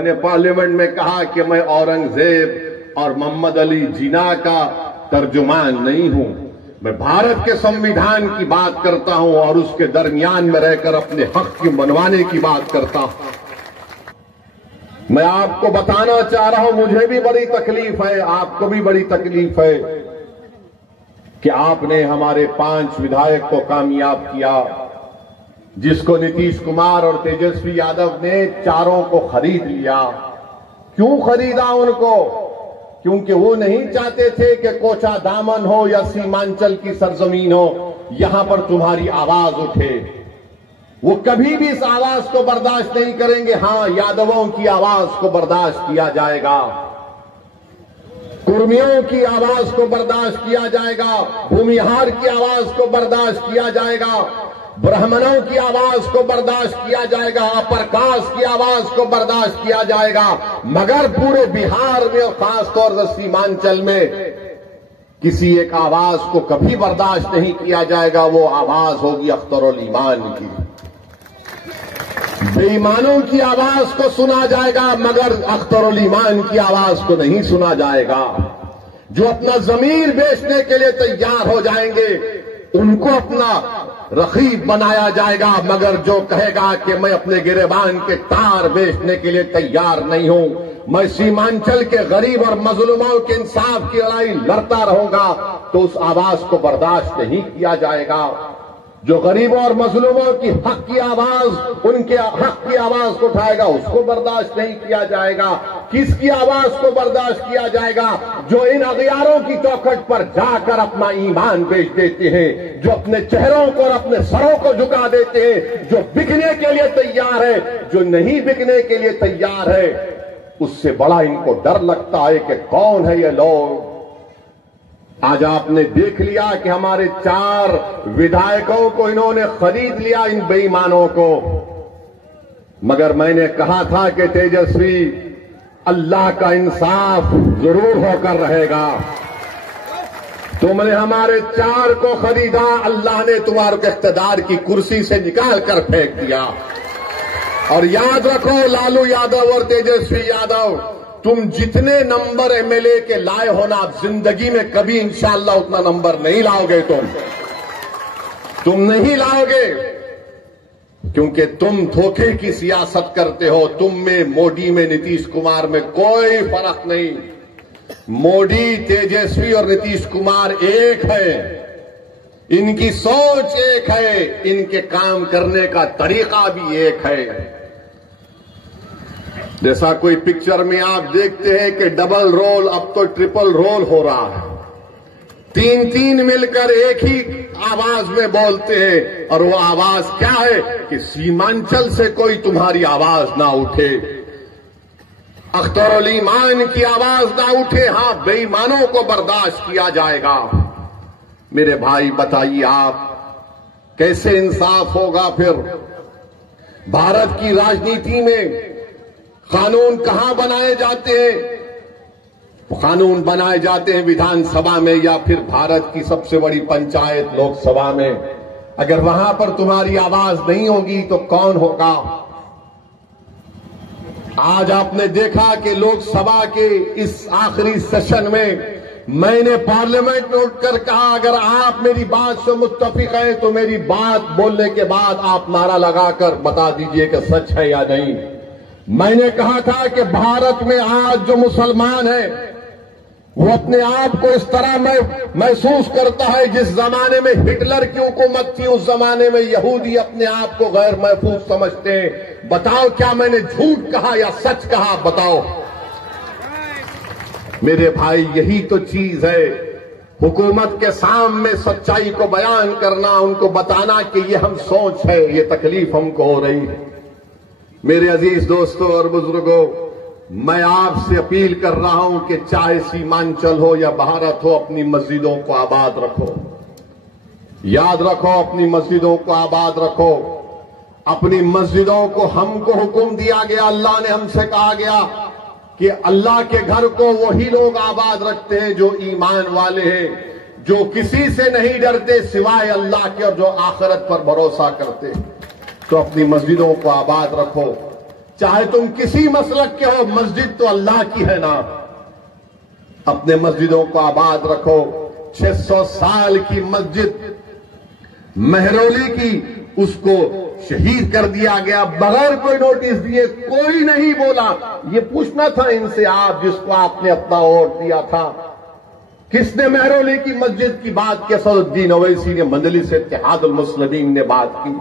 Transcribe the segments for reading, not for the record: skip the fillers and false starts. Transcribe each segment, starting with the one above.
मैंने पार्लियामेंट में कहा कि मैं औरंगजेब और मोहम्मद अली जिन्ना का तर्जुमान नहीं हूं, मैं भारत के संविधान की बात करता हूं और उसके दरमियान में रहकर अपने हक की मनवाने की बात करता हूं। मैं आपको बताना चाह रहा हूं, मुझे भी बड़ी तकलीफ है, आपको भी बड़ी तकलीफ है कि आपने हमारे 5 विधायक को कामयाब किया, जिसको नीतीश कुमार और तेजस्वी यादव ने चारों को खरीद लिया। क्यों खरीदा उनको? क्योंकि वो नहीं चाहते थे कि कोचा दामन हो या सीमांचल की सरजमीन हो, यहां पर तुम्हारी आवाज उठे। वो कभी भी इस आवाज को बर्दाश्त नहीं करेंगे। हां, यादवों की आवाज को बर्दाश्त किया जाएगा, कुर्मियों की आवाज को बर्दाश्त किया जाएगा, भूमिहार की आवाज को बर्दाश्त किया जाएगा, ब्राह्मणों की आवाज को बर्दाश्त किया जाएगा, अपर कास्ट की आवाज को बर्दाश्त किया जाएगा, मगर पूरे बिहार में और खासतौर से सीमांचल में किसी एक आवाज को कभी बर्दाश्त नहीं किया जाएगा। वो आवाज होगी अख्तरुल ईमान की। बेईमानों की आवाज को सुना जाएगा, मगर अख्तरुल ईमान की आवाज को नहीं सुना जाएगा। जो अपना जमीर बेचने के लिए तैयार हो जाएंगे, उनको अपना रखीब बनाया जाएगा, मगर जो कहेगा कि मैं अपने गिरेबान के तार बेचने के लिए तैयार नहीं हूं, मैं सीमांचल के गरीब और मजलूमों के इंसाफ की लड़ाई लड़ता रहूंगा, तो उस आवाज को बर्दाश्त नहीं किया जाएगा। जो गरीबों और मजलूमों की हक की आवाज, उनके हक की आवाज को उठाएगा, उसको बर्दाश्त नहीं किया जाएगा। किसकी आवाज को बर्दाश्त किया जाएगा? जो इन अगियारों की चौखट पर जाकर अपना ईमान बेच देते हैं, जो अपने चेहरों को और अपने सरों को झुका देते हैं, जो बिकने के लिए तैयार है, जो नहीं बिकने के लिए तैयार है, उससे बड़ा इनको डर लगता है कि कौन है ये लोग। आज आपने देख लिया कि हमारे 4 विधायकों को इन्होंने खरीद लिया, इन बेईमानों को। मगर मैंने कहा था कि तेजस्वी, अल्लाह का इंसाफ जरूर होकर रहेगा। तुमने हमारे 4 को खरीदा, अल्लाह ने तुम्हारे को इख्तिदार की कुर्सी से निकाल कर फेंक दिया। और याद रखो, लालू यादव और तेजस्वी यादव, तुम जितने नंबर एमएलए के लाए हो ना, आप जिंदगी में कभी इंशाअल्लाह उतना नंबर नहीं लाओगे। तुम नहीं लाओगे, क्योंकि तुम धोखे की सियासत करते हो। तुम में, मोदी में, नीतीश कुमार में कोई फर्क नहीं। मोदी, तेजस्वी और नीतीश कुमार एक है, इनकी सोच एक है, इनके काम करने का तरीका भी एक है। जैसा कोई पिक्चर में आप देखते हैं कि डबल रोल, अब तो ट्रिपल रोल हो रहा है। 3 मिलकर एक ही आवाज में बोलते हैं, और वो आवाज क्या है कि सीमांचल से कोई तुम्हारी आवाज ना उठे, अख्तरुल ईमान की आवाज ना उठे। हां, बेईमानों को बर्दाश्त किया जाएगा। मेरे भाई, बताइए आप कैसे इंसाफ होगा फिर? भारत की राजनीति में कानून कहां बनाए जाते हैं? कानून बनाए जाते हैं विधानसभा में या फिर भारत की सबसे बड़ी पंचायत लोकसभा में। अगर वहां पर तुम्हारी आवाज नहीं होगी तो कौन होगा? आज आपने देखा कि लोकसभा के इस आखिरी सेशन में मैंने पार्लियामेंट में उठकर कहा, अगर आप मेरी बात से मुत्तफिक हैं तो मेरी बात बोलने के बाद आप नारा लगाकर बता दीजिए कि सच है या नहीं। मैंने कहा था कि भारत में आज जो मुसलमान है वो अपने आप को इस तरह महसूस करता है जिस जमाने में हिटलर की हुकूमत थी, उस जमाने में यहूदी अपने आप को गैर महफूज समझते हैं। बताओ, क्या मैंने झूठ कहा या सच कहा? बताओ मेरे भाई, यही तो चीज है। हुकूमत के सामने सच्चाई को बयान करना, उनको बताना कि ये हम सोच है, ये तकलीफ हमको हो रही है। मेरे अजीज दोस्तों और बुजुर्गों, मैं आपसे अपील कर रहा हूं कि चाहे सीमांचल हो या भारत हो, अपनी मस्जिदों को आबाद रखो। याद रखो, अपनी मस्जिदों को आबाद रखो। अपनी मस्जिदों को हमको हुक्म दिया गया, अल्लाह ने हमसे कहा गया कि अल्लाह के घर को वही लोग आबाद रखते हैं जो ईमान वाले हैं, जो किसी से नहीं डरते सिवाय अल्लाह के, और जो आखिरत पर भरोसा करते हैं। तो अपनी मस्जिदों को आबाद रखो। चाहे तुम किसी मसलक के हो, मस्जिद तो अल्लाह की है ना। अपने मस्जिदों को आबाद रखो। 600 साल की मस्जिद महरौली की, उसको शहीद कर दिया गया बगैर कोई नोटिस दिए, कोई नहीं बोला। ये पूछना था इनसे, आप जिसको आपने अपना वोट दिया था, किसने महरौली की मस्जिद की बात की? असदुद्दीन ओवैसी ने, मजलिस इत्तेहादुल मुस्लिमीन ने बात की।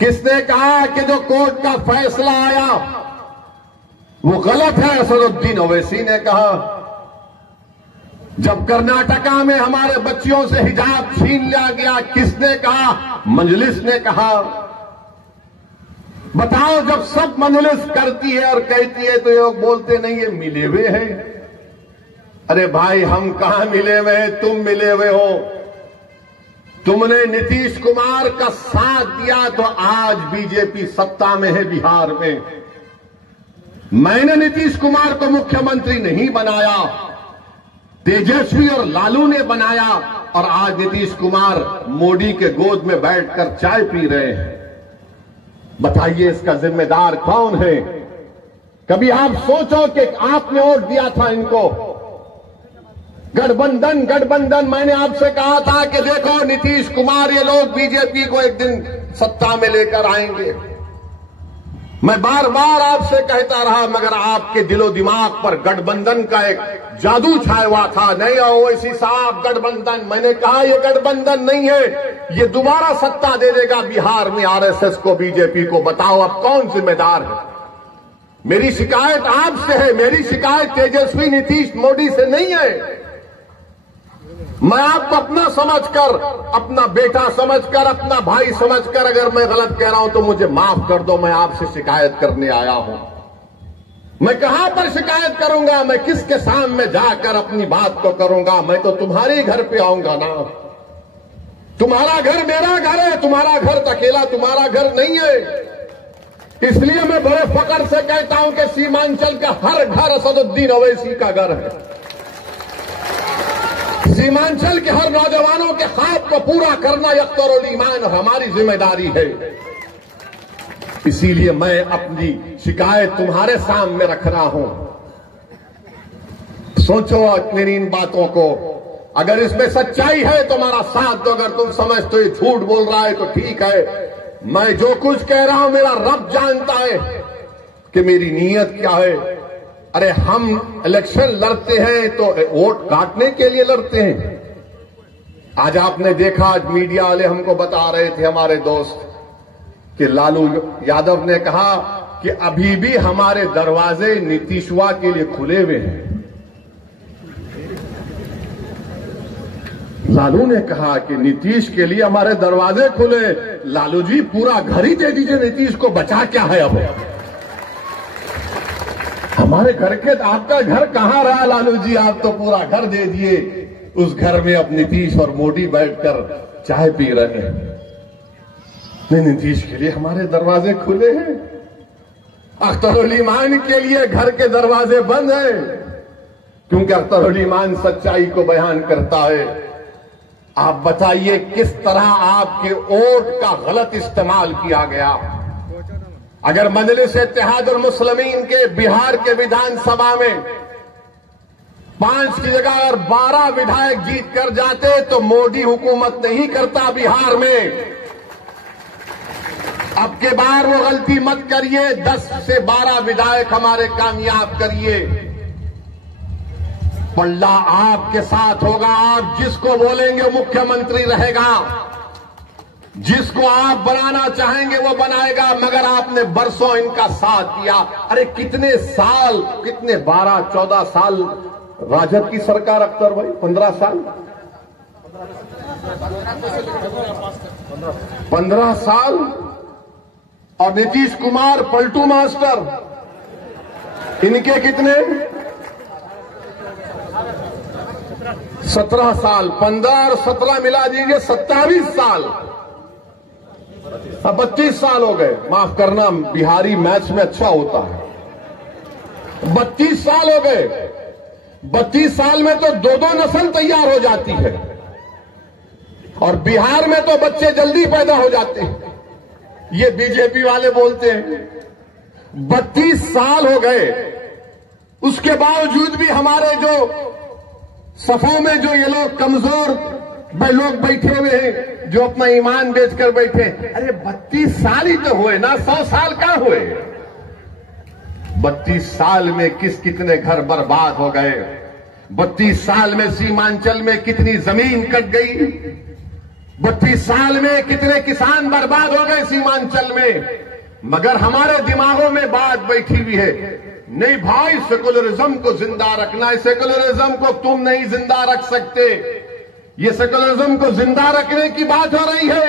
किसने कहा कि जो कोर्ट का फैसला आया वो गलत है? असदुद्दीन ओवैसी ने कहा। जब कर्नाटका में हमारे बच्चियों से हिजाब छीन लिया गया, किसने कहा? मजलिस ने कहा। बताओ, जब सब मजलिस करती है और कहती है तो ये लोग बोलते नहीं ये मिले हुए हैं। अरे भाई, हम कहां मिले हुए हैं? तुम मिले हुए हो। तुमने नीतीश कुमार का साथ दिया तो आज बीजेपी सत्ता में है बिहार में। मैंने नीतीश कुमार को मुख्यमंत्री नहीं बनाया, तेजस्वी और लालू ने बनाया, और आज नीतीश कुमार मोदी के गोद में बैठकर चाय पी रहे हैं। बताइए, इसका जिम्मेदार कौन है? कभी आप सोचो कि आपने वोट दिया था इनको। गठबंधन गठबंधन, मैंने आपसे कहा था कि देखो नीतीश कुमार, ये लोग बीजेपी को एक दिन सत्ता में लेकर आएंगे। मैं बार बार आपसे कहता रहा, मगर आपके दिलो दिमाग पर गठबंधन का एक जादू छाया हुआ था। नहीं ओवैसी साहब, गठबंधन, मैंने कहा यह गठबंधन नहीं है, ये दोबारा सत्ता दे देगा बिहार में आरएसएस को, बीजेपी को। बताओ अब कौन जिम्मेदार है? मेरी शिकायत आपसे है, मेरी शिकायत तेजस्वी नीतीश मोदी से नहीं है। मैं आपको अपना समझकर, अपना बेटा समझकर, अपना भाई समझकर, अगर मैं गलत कह रहा हूं तो मुझे माफ कर दो। मैं आपसे शिकायत करने आया हूं। मैं कहां पर शिकायत करूंगा? मैं किसके सामने जाकर अपनी बात को करूंगा? मैं तो तुम्हारे घर पे आऊंगा ना। तुम्हारा घर मेरा घर है, तुम्हारा घर अकेला तुम्हारा घर नहीं है। इसलिए मैं बड़े फक्र से कहता हूं कि सीमांचल का हर घर असदुद्दीन ओवैसी का घर है। सीमांचल के हर नौजवानों के ख्वाब को पूरा करना अख्तरुल ईमान हमारी जिम्मेदारी है। इसीलिए मैं अपनी शिकायत तुम्हारे सामने रख रहा हूं। सोचो अपनी इन बातों को। अगर इसमें सच्चाई है तो हमारा साथ दो, अगर तुम समझते हो ये झूठ बोल रहा है तो ठीक है। मैं जो कुछ कह रहा हूं मेरा रब जानता है कि मेरी नीयत क्या है। अरे हम इलेक्शन लड़ते हैं तो वोट काटने के लिए लड़ते हैं। आज आपने देखा, आज मीडिया वाले हमको बता रहे थे, हमारे दोस्त, कि लालू यादव ने कहा कि अभी भी हमारे दरवाजे नीतीशवा के लिए खुले हुए हैं। लालू ने कहा कि नीतीश के लिए हमारे दरवाजे खुले। लालू जी, पूरा घर ही दे दीजिए, नीतीश को बचा क्या है अब? हमारे घर के, आपका घर कहां रहा लालू जी? आप तो पूरा घर दे दिए। उस घर में अब नीतीश और मोदी बैठकर चाय पी रहे हैं। नहीं, नीतीश के लिए हमारे दरवाजे खुले हैं। अख्तरुल ईमान के लिए घर के दरवाजे बंद हैं, क्योंकि अख्तरुल ईमान सच्चाई को बयान करता है। आप बताइए किस तरह आपके वोट का गलत इस्तेमाल किया गया। अगर मजलिस इत्तेहादुल मुस्लिमीन के बिहार के विधानसभा में 5 की जगह और 12 विधायक जीत कर जाते तो मोदी हुकूमत नहीं करता बिहार में। अब के बार वो गलती मत करिए, 10 से 12 विधायक हमारे कामयाब करिए। पल्ला आपके साथ होगा। आप जिसको बोलेंगे मुख्यमंत्री रहेगा, जिसको आप बनाना चाहेंगे वो बनाएगा। मगर आपने बरसों इनका साथ दिया। अरे कितने साल, कितने 12-14 साल राजद की सरकार, अख्तर भाई 15 साल, 15 साल, और नीतीश कुमार पलटू मास्टर, इनके कितने 17 साल, 15 और 17 मिला दीजिए 27 साल। अब 32 साल हो गए। माफ करना, बिहारी मैच में अच्छा होता है। 32 साल हो गए। 32 साल में तो 2-2 नस्ल तैयार हो जाती है, और बिहार में तो बच्चे जल्दी पैदा हो जाते हैं। ये बीजेपी वाले बोलते हैं 32 साल हो गए, उसके बावजूद भी हमारे जो सफों में जो ये लोग कमजोर लोग बैठे हुए हैं, जो अपना ईमान बेचकर बैठे, अरे 32 साल ही तो हुए ना, 100 साल क्या हुए? 32 साल में कितने घर बर्बाद हो गए, 32 साल में सीमांचल में कितनी जमीन कट गई, 32 साल में कितने किसान बर्बाद हो गए सीमांचल में। मगर हमारे दिमागों में बात बैठी हुई है, नहीं भाई सेकुलरिज्म को जिंदा रखना है, सेकुलरिज्म को तुम नहीं जिंदा रख सकते। ये सेकुलरिज्म को जिंदा रखने की बात हो रही है।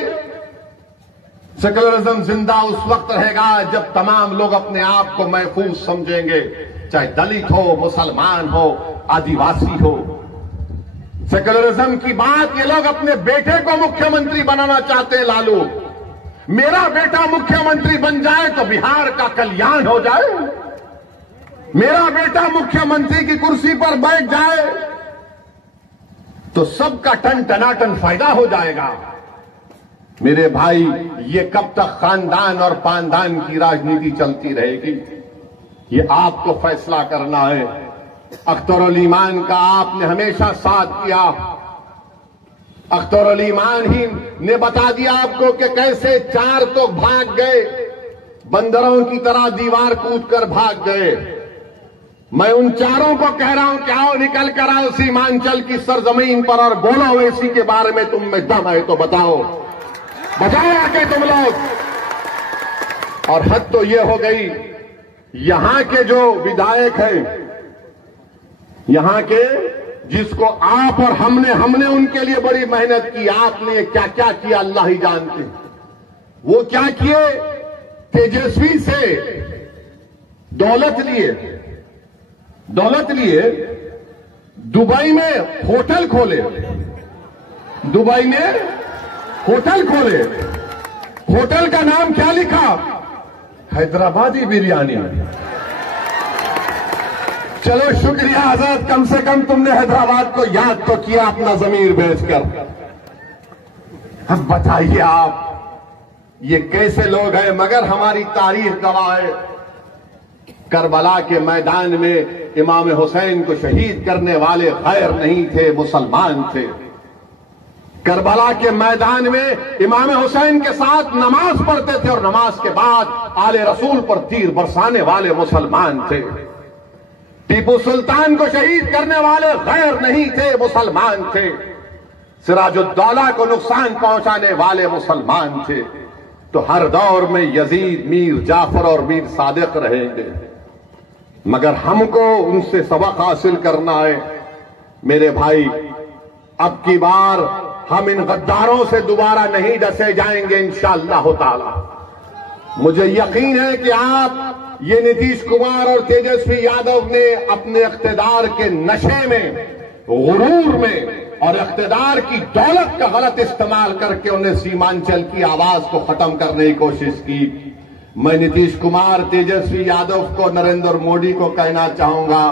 सेकुलरिज्म जिंदा उस वक्त रहेगा जब तमाम लोग अपने आप को महफूज समझेंगे, चाहे दलित हो, मुसलमान हो, आदिवासी हो। सेकुलरिज्म की बात ये लोग अपने बेटे को मुख्यमंत्री बनाना चाहते हैं। लालू, मेरा बेटा मुख्यमंत्री बन जाए तो बिहार का कल्याण हो जाए, मेरा बेटा मुख्यमंत्री की कुर्सी पर बैठ जाए तो सबका टन टनाटन फायदा हो जाएगा। मेरे भाई, ये कब तक खानदान और पानदान की राजनीति चलती रहेगी, ये आपको फैसला करना है। अख्तरुल ईमान का आपने हमेशा साथ किया। अख्तरुल ईमान ही ने बता दिया आपको कि कैसे 4 तो भाग गए, बंदरों की तरह दीवार कूदकर भाग गए। मैं उन 4 को कह रहा हूं कि आओ निकल कर आओ सीमांचल की सरजमीन पर और बोलो ओवैसी के बारे में, तुम में दम है तो बताओ आके तुम लोग। और हद तो ये हो गई, यहां के जो विधायक हैं, यहां के जिसको आप और हमने उनके लिए बड़ी मेहनत की, आपने क्या क्या किया अल्लाह ही जानते। वो क्या किए, तेजस्वी से दौलत लिए दुबई में होटल खोले, दुबई में होटल खोले। होटल का नाम क्या लिखा, हैदराबादी बिरयानी। चलो शुक्रिया हजरत, कम से कम तुमने हैदराबाद को याद तो किया अपना जमीर बेचकर। अब बताइए आप ये कैसे लोग हैं। मगर हमारी तारीख गवाह है, करबला के मैदान में इमाम हुसैन को शहीद करने वाले गैर नहीं थे, मुसलमान थे। करबला के मैदान में इमाम हुसैन के साथ नमाज पढ़ते थे और नमाज के बाद आले रसूल पर तीर बरसाने वाले मुसलमान थे। टीपू सुल्तान को शहीद करने वाले गैर नहीं थे, मुसलमान थे। सिराजुद्दौला को नुकसान पहुंचाने वाले मुसलमान थे। तो हर दौर में यजीद, मीर जाफर और मीर सादिक रहेंगे, मगर हमको उनसे सबक हासिल करना है। मेरे भाई, अब की बार हम इन गद्दारों से दोबारा नहीं डसे जाएंगे इंशाअल्लाह ताला। मुझे यकीन है कि आप, ये नीतीश कुमार और तेजस्वी यादव ने अपने इख्तिदार के नशे में, गुरूर में और इख्तिदार की दौलत का गलत इस्तेमाल करके उन्हें सीमांचल की आवाज को खत्म करने की कोशिश की। मैं नीतीश कुमार, तेजस्वी यादव को, नरेंद्र मोदी को कहना चाहूंगा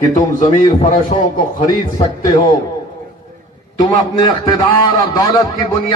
कि तुम जमीर फरोशों को खरीद सकते हो, तुम अपने इख्तिदार और दौलत की बुनियाद